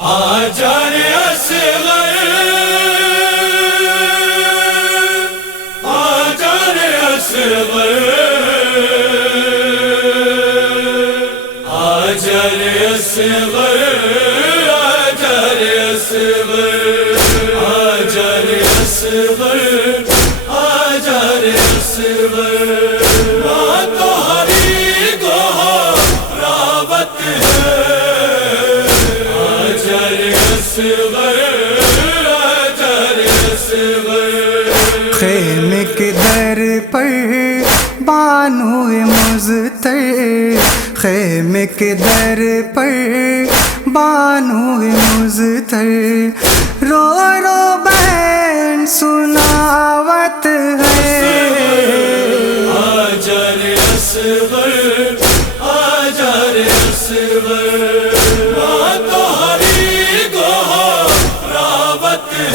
آجا رے اصغر، آجا رے اصغر، آجا رے اصغر، آجا رے اصغر، آجا رے اصغر، آجا رے اصغر، ماں تمہاری گہراوت ہے، آجا رے اصغر، آجا رے اصغر۔ خیمے کے در پر بانو مضطر، خیمے کے در پر بانو مضطر، رو رو بہن سناوت ہے، آجا رے اصغر، آجا رے اصغر، ماں تمہاری گہراوت ہے،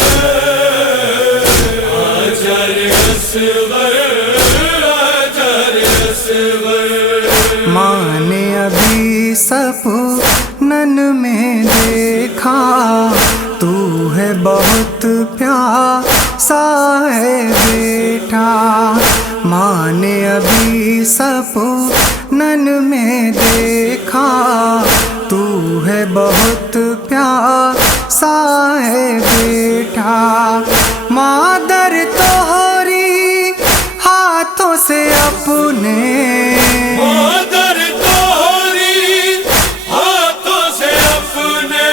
آجا رے اصغر، آجا رے اصغر۔ ماں نے ابھی سپنن میں دیکھا، تو ہے بہت پیاسا ہے بیٹا، ماں نے ابھی سپنن میں دیکھا، تو ہے بہت پیاسا ہے بیٹا، مادر توہری ہاتھوں سے اپنے، مادر تمہاری ہاتھوں سے اپنے،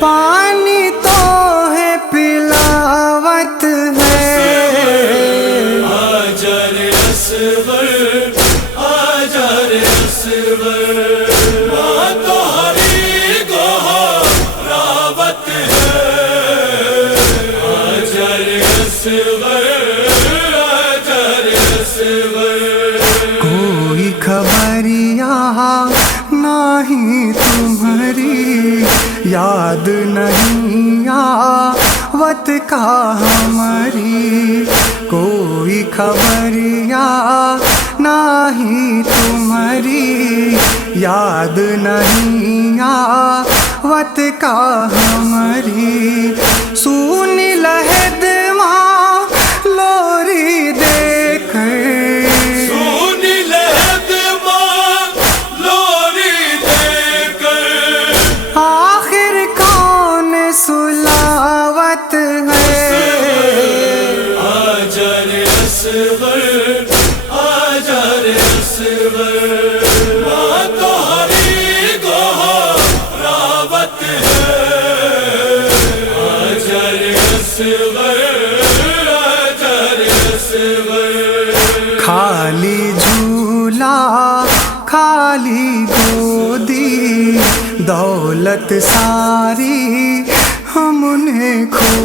پانی تو ہے پلاوت ہے، آجا رے اصغر، آجا رے اصغر، ماں تمہاری گہراوت ہے، آجا رے اصغر، آجا رے اصغر۔ کوئی خبریاں نہیں تمہاری، یاد نہیں آوت کا ہماری، کوئی خبریاں نہیں تمہاری، یاد نہیں آوت کا ہماری، سونی لہد ماں لوری دے کر، سونی لہد ماں لوری دے کر، آخر کون سلاوت ہے، آجا رے اصغر، آجا رے اصغر، ماں تمہاری گہراوت ہے، آجا رے اصغر، آجا رے اصغر۔ خالی جھولا خالی گودی، دولت ساری ہم نے کھو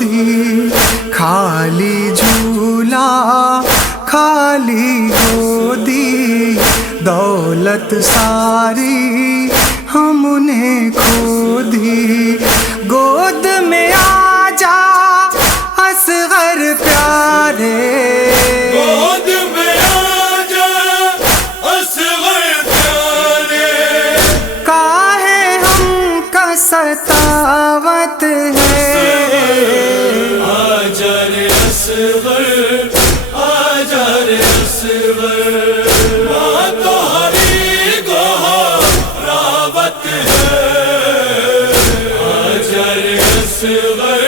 دی، خالی جھولا خالی گودی، دولت ساری ہم نے کھو دی، گود میں آ جا اصغر پیارے، گود میں آجا اصغر پیارے، کاہے ہم کا ستاوت ہے، آجا رے اصغر، آجا رے اصغر، ماں تمہاری گہراوت ہے، آجا رے اصغر،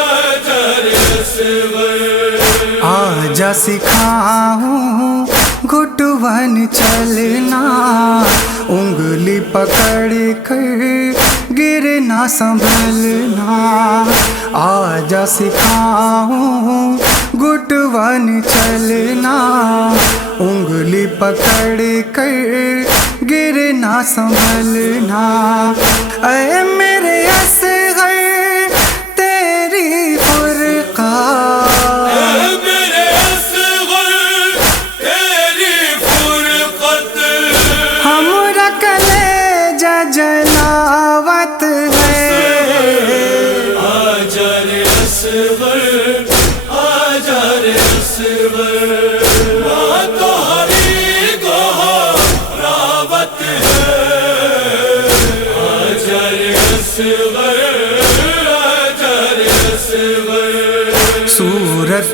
آجا رے اصغر۔ آجا سکھاؤں گھٹون چلنا، انگلی پکڑ کر گرنا سنبھلنا، آجا سکھاؤں گھٹون چلنا، انگلی پکڑ کر گرنا سنبھلنا، اے میرے اصغر تیری فرقہ، میرے اصغر تیری فرقت، ہم رکھ لے جلاوت ہے، آجا رے اصغر، آجا رے اصغر، ماں تمہاری گہراوت ہے، آجا رے